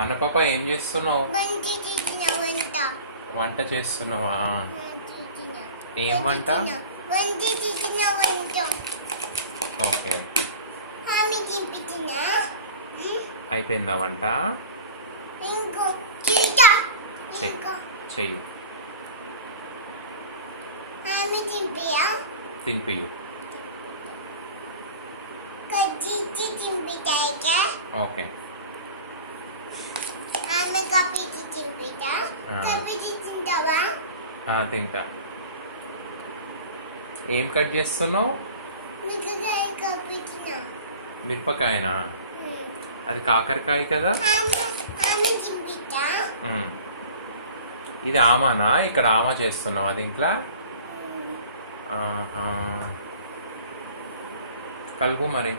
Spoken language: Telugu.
అన్నపాప ఏం చేస్తున్నావు? వంట చేస్తున్నావా? ఏం వంట? ఓకే, అయిపోయిందా వంట? చెయ్యి, తినిపి. ఓకే, తింటా. ఏం కట్ చేస్తున్నావు? మిరపకాయనా? అది కాకరకాయ కదా. ఇది ఆమానా? ఇక్కడ ఆమా చేస్తున్నావు అది ఇంట్లో? కలుపు మరి.